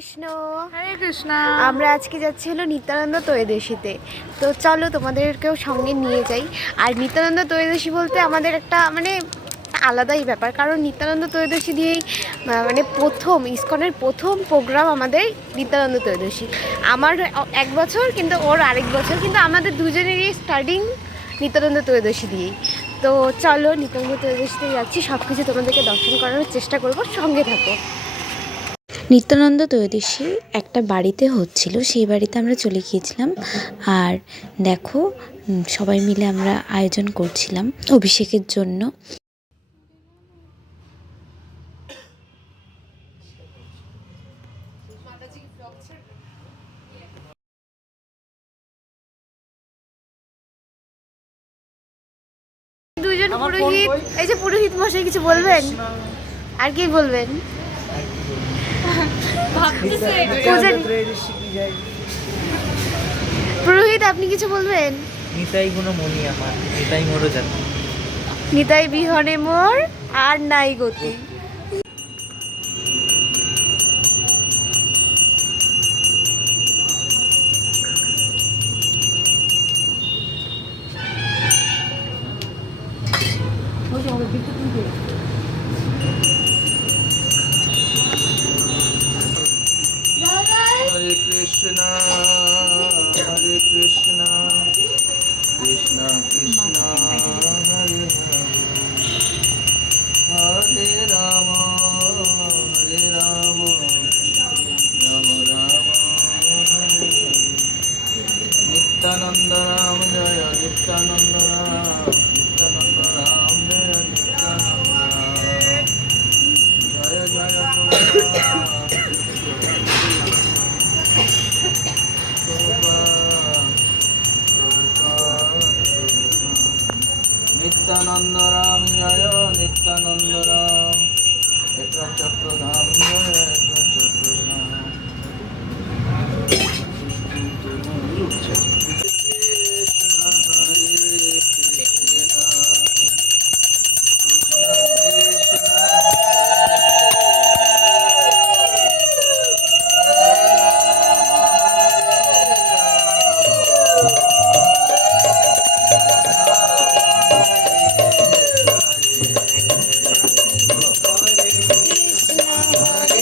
কৃষ্ণ। হরে কৃষ্ণ। আমরা আজকে যাচ্ছি হলো নিত্যানন্দ ত্রয়োদশীতে। তো চলো তোমাদেরকেও সঙ্গে নিয়ে যাই। আর নিত্যানন্দ ত্রয়োদশী বলতে আমাদের একটা আলাদাই ব্যাপার, কারণ নিত্যানন্দ ত্রয়োদশী দিয়েই মানে প্রথম ইসকনের প্রথম প্রোগ্রাম আমাদের নিত্যানন্দ ত্রয়োদশী। আমার 1 বছর, কিন্তু ওর আরেক বছর, কিন্তু আমাদের দুজনেরই স্টার্টিং নিত্যানন্দ ত্রয়োদশী দিয়েই। তো চলো নিত্যানন্দ ত্রয়োদশীতে যাচ্ছি, সব কিছু তোমাদেরকে দর্শন করানোর চেষ্টা করবো, সঙ্গে থাকো। নিত্যানন্দ ত্রয়োদশী একটা বাড়িতে হচ্ছিল, সেই বাড়িতে আমরা চলে গিয়েছিলাম। আর দেখো, সবাই মিলে আমরা আয়োজন করছিলাম অভিষেকের জন্য। দুজন পুরোহিত, এই যে পুরোহিত মশাই কিছু বলবেন? আর কি বলবেন? পুরোহিত আপনি কিছু বলবেন? নিতাই গুণ মনি আমার, নিতাই মোরও জাতি। নিতাই বিহনে মোর আর নাই গতি। হরে কৃষ্ণ হরে কৃষ্ণ কৃষ্ণ কৃষ্ণ হরে হরে হরে রাম রাম রাম হরে হরে। নিত্যানন্দ রাম জয় নিত্যানন্দ রাম, নিত্যানন্দ রাম জয় নিত্যানন্দ রাম, জয় জয় নিত্যানন্দ রাম জয় নিত্যানন্দ রাম, এক চক্র ধাম জয় এক চক্র ধাম। Hare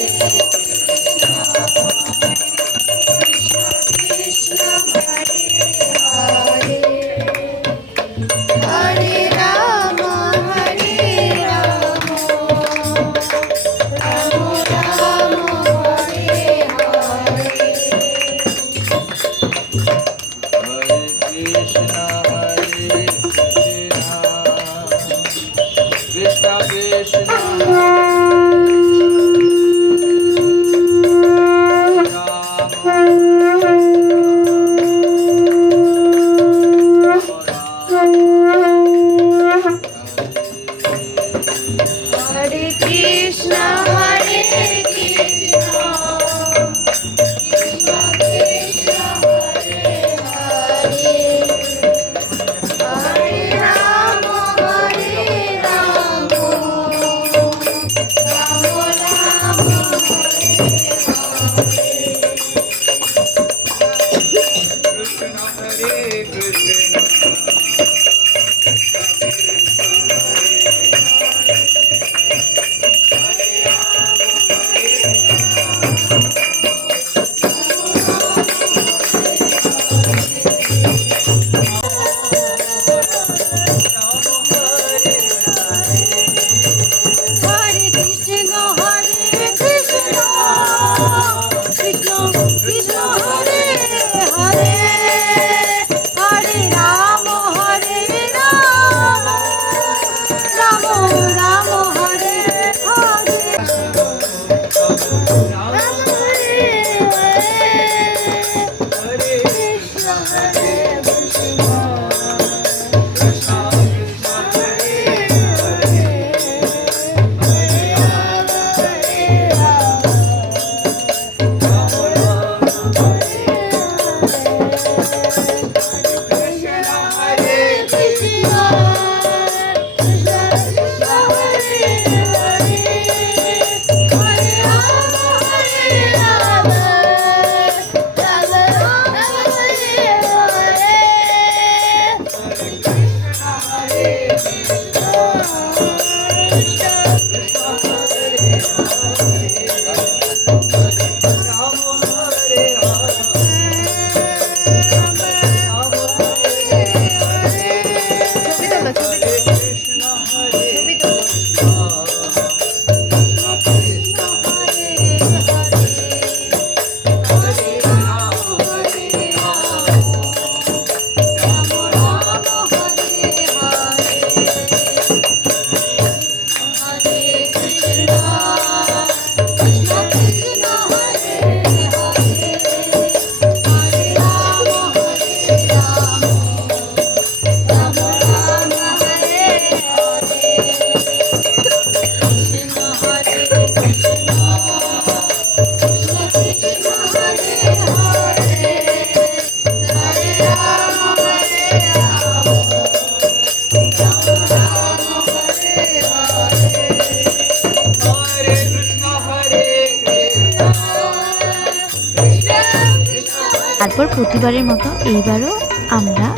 তারপর প্রতিবারের মতো এইবারও আমরা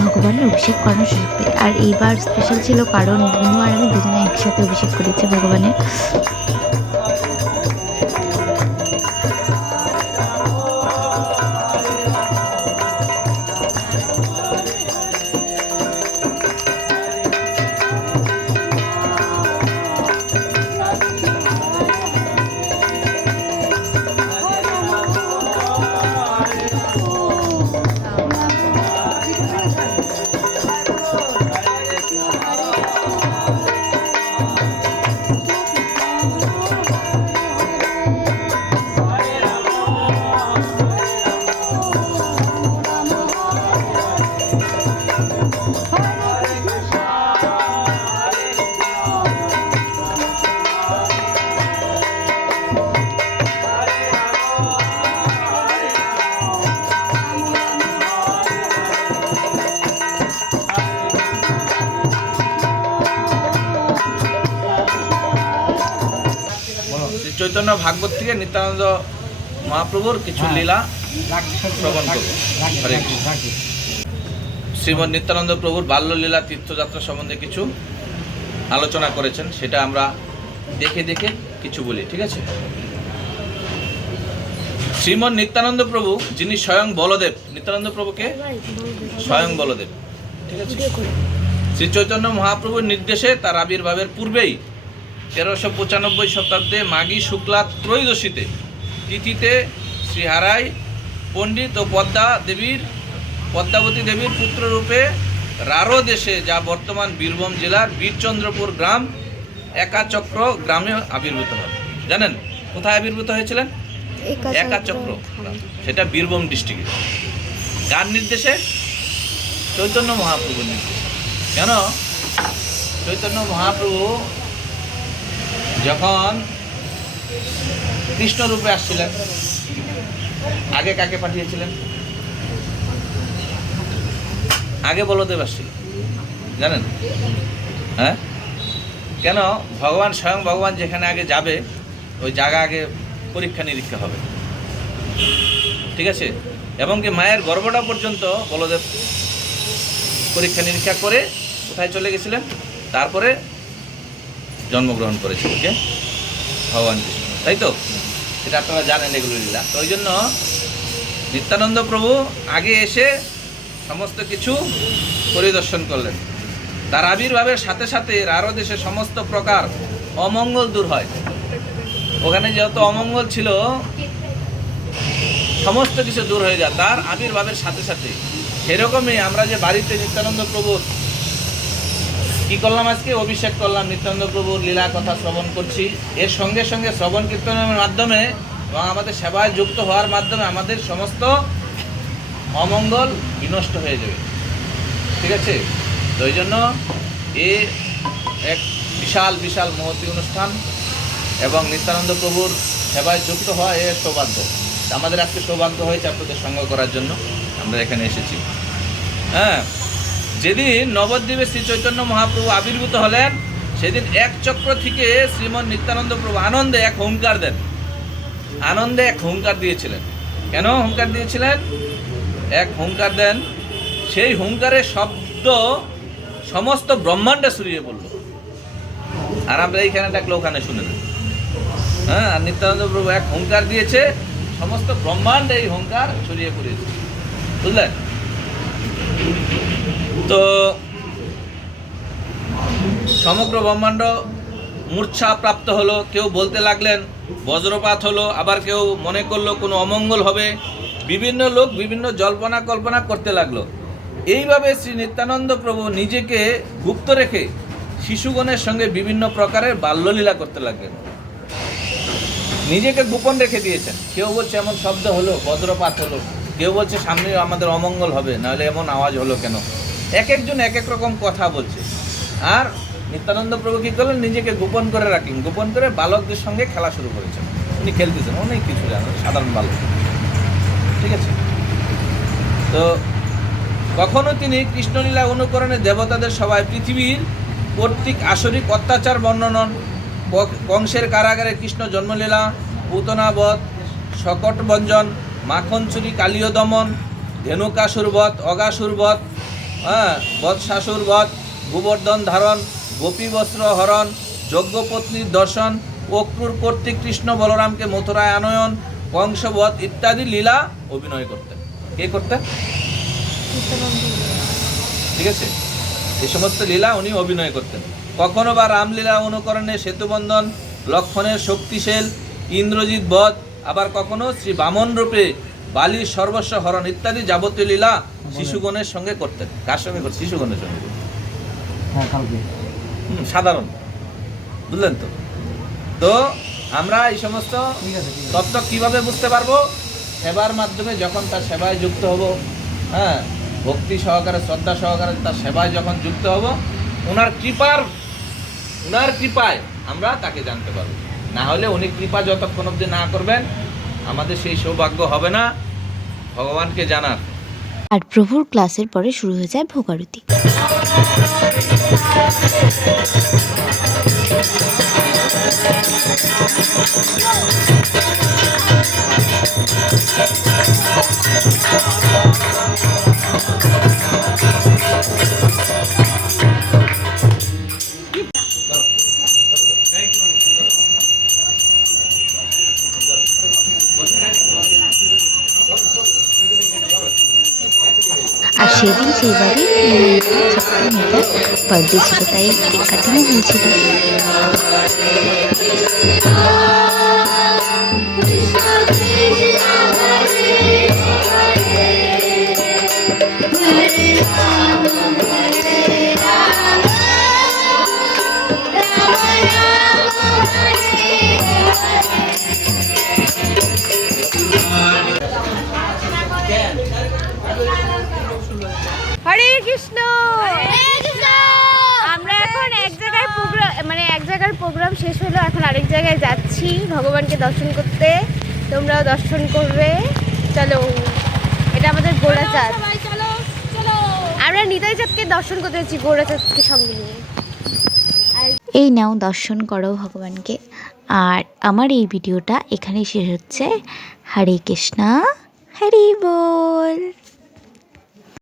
ভগবানের অভিষেক করার সুযোগ পেই। আর এইবার স্পেশাল ছিল কারণ বুনু আর আমি দুজনে একসাথে অভিষেক করেছি ভগবানের। শ্রী চৈতন্য ভাগবত থেকে নিত্যানন্দ মহাপ্রভুর কিছু লীলা শ্রবণ করব। হরে কৃষ্ণ। শ্রীমৎ নিত্যানন্দ প্রভুর বাল্যলীলা তীর্থযাত্রা সম্বন্ধে কিছু আলোচনা করেছেন, সেটা আমরা দেখে দেখে কিছু বলি, ঠিক আছে? শ্রীমৎ নিত্যানন্দ প্রভু, যিনি স্বয়ং বলদেব, নিত্যানন্দ প্রভুকে স্বয়ং বলদেব, ঠিক আছে? শ্রী চৈতন্য মহাপ্রভুর নির্দেশে তার আবির্ভাবের পূর্বেই 1395 শতাব্দে মাঘী শুক্লা ত্রয়োদশীতে তিথিতে শ্রীহারাই পণ্ডিত ও পদ্মাবতী দেবীর পুত্ররূপে রারো দেশে, যা বর্তমান বীরভূম জেলার বীরচন্দ্রপুর গ্রাম, একাচক্র গ্রামে আবির্ভূত হন। জানেন কোথায় আবির্ভূত হয়েছিলেন? একাচক্র, সেটা বীরভূম ডিস্ট্রিক্টে। কার নির্দেশে? চৈতন্য মহাপ্রভুর নির্দেশে। কেন? চৈতন্য মহাপ্রভু যখন কৃষ্ণ রূপে আসছিলেন, আগে কাকে পাঠিয়েছিলেন? আগে বলদেব আসছিল, জানেন? হ্যাঁ, কেন? ভগবান স্বয়ং ভগবান যেখানে আগে যাবে ওই জায়গা আগে পরীক্ষা নিরীক্ষা হবে, ঠিক আছে? এবং কি মায়ের গর্ভটা পর্যন্ত বলদেব পরীক্ষা নিরীক্ষা করে কোথায় চলে গেছিলেন? তারপরে জন্মগ্রহণ করেছিল কে? ভগবান কৃষ্ণ, তাই তো? সেটা আপনারা জানেন এগুলো লীলা। তো ওই জন্য নিত্যানন্দ প্রভু আগে এসে সমস্ত কিছু পরিদর্শন করলেন। তার আবির্ভাবের সাথে সাথে আরও দেশে সমস্ত প্রকার অমঙ্গল দূর হয়। ওখানে যত অমঙ্গল ছিল সমস্ত কিছু দূর হয়ে যায় তার আবির্ভাবের সাথে সাথে। সেরকমই আমরা যে বাড়িতে নিত্যানন্দ প্রভুর কি করলাম, আজকে অভিষেক করলাম, নিত্যানন্দ প্রভুর লীলা কথা শ্রবণ করছি। এর সঙ্গে সঙ্গে শ্রবণ কীর্তনের মাধ্যমে এবং আমাদের সেবায় যুক্ত হওয়ার মাধ্যমে আমাদের সমস্ত অমঙ্গল বিনষ্ট হয়ে যাবে, ঠিক আছে? তো ওই জন্য এ এক বিশাল বিশাল মহতী অনুষ্ঠান এবং নিত্যানন্দ প্রভুর সেবায় যুক্ত হওয়া এর সৌভাগ্য। আমাদের আজকে সৌভাগ্য হয়েছে আপনাদের সঙ্গ করার জন্য আমরা এখানে এসেছি। হ্যাঁ, যেদিন নবদ্বীপে শ্রী চৈতন্য মহাপ্রভু আবির্ভূত হলেন সেদিন এক চক্র থেকে শ্রীমৎ নিত্যানন্দ প্রভু আনন্দে এক হুঙ্কার দেন, আনন্দে এক হুঙ্কার দিয়েছিলেন। কেন হুঙ্কার দিয়েছিলেন? এক হুঙ্কার দেন, সেই হুঙ্কারের শব্দ সমস্ত ব্রহ্মাণ্ডে ছড়িয়ে পড়ল। আর আমরা এইখানে ডাকলে ওখানে শুনে না। হ্যাঁ, আর নিত্যানন্দ প্রভু এক হুঙ্কার দিয়েছে, সমস্ত ব্রহ্মাণ্ডে এই হুঙ্কার ছড়িয়ে পড়েছে, বুঝলেন? তো সমগ্র ব্রহ্মাণ্ড মূর্ছা প্রাপ্ত হলো। কেউ বলতে লাগলেন বজ্রপাত হলো, আবার কেউ মনে করলো কোনো অমঙ্গল হবে। বিভিন্ন লোক বিভিন্ন জল্পনা কল্পনা করতে লাগলো। এইভাবে শ্রী নিত্যানন্দ প্রভু নিজেকে গুপ্ত রেখে শিশুগণের সঙ্গে বিভিন্ন প্রকারের বাল্যলীলা করতে লাগলেন। নিজেকে গোপন রেখে দিয়েছেন। কেউ বলছে এমন শব্দ হলো, বজ্রপাত হলো, কেউ বলছে সামনে আমাদের অমঙ্গল হবে, নাহলে এমন আওয়াজ হলো কেন। এক একজন এক এক রকম কথা বলছে। আর নিত্যানন্দ প্রভু কী করলেন? নিজেকে গোপন করে রাখলেন, গোপন করে বালকদের সঙ্গে খেলা শুরু করেছেন। উনি খেলতেছেন, অনেক কিছু জানেন, সাধারণ বালক, ঠিক আছে? তো কখনো তিনি কৃষ্ণলীলা অনুকরণে দেবতাদের সভায় পৃথিবীর কর্তৃক আসরিক অত্যাচার বর্ণনন, কংসের কারাগারে কৃষ্ণ জন্মলীলা, পুতনাবধ, শকটভঞ্জন, মাখন চুরি কালীয় দমন, ধেনুকাসুর বধ, অগাসুর বধ, বৎসাসুর বধ, গোবর্ধন ধারণ, গোপী বস্ত্র হরণ, যজ্ঞপত্নীর দর্শন, অক্রুর কর্তৃক কৃষ্ণ বলরামকে মথুরায় আনয়ন, কংসবধ ইত্যাদি লীলা অভিনয় করতেন। কে করতেন? ঠিক আছে, এই সমস্ত লীলা উনি অভিনয় করতেন। কখনো বা রামলীলা অনুকরণে সেতুবন্ধন, লক্ষণের শক্তিশীল, ইন্দ্রজিৎ বধ, আবার কখনো শ্রী বামন রূপে বালির সর্বস্ব হরণ ইত্যাদি যাবতীয় লীলা শিশুগণের সঙ্গে করতেন। কার সঙ্গে করতেন? শিশুগণের সঙ্গে। সাধারণ, বুঝলেন তো? তো আমরা এই সমস্ত তত্ত্ব কিভাবে বুঝতে পারবো? সেবার মাধ্যমে, যখন তার সেবায় যুক্ত হব, ভক্তি সহকারে, শ্রদ্ধা সহকারে তার সেবায় যখন যুক্ত হব, ওনার কৃপায় আমরা তাকে জানতে পারবো। না হলে উনি কৃপা যতক্ষণ অবধি না করবেন, আমাদের সেই সৌভাগ্য হবে না ভগবানকে জানার। আর প্রভুর ক্লাসের পরে শুরু হয়ে যায় ভোগ আরতি। আর সেদিন সেই বাড়ির ছোট্ট মেয়েটার বার্থডে ছিল, তাই কেক কাটানো হয়েছিল। হরে কৃষ্ণ। আমরা এখন এক জায়গার প্রোগ্রাম শেষ হলো, এখন আরেক জায়গায় যাচ্ছি ভগবানকে দর্শন করতে। তোমরাও দর্শন করবে। চলো, এটা আমাদের গোড়াচাঁদ। আমরা নিতাই চাঁদকে দর্শন করতে যাচ্ছি, গোড়াচাঁদকে সঙ্গে নিয়ে। এই নাও, দর্শন করো ভগবানকে। আর আমার এই ভিডিওটা এখানেই শেষ হচ্ছে। হরে কৃষ্ণা, হরি বল।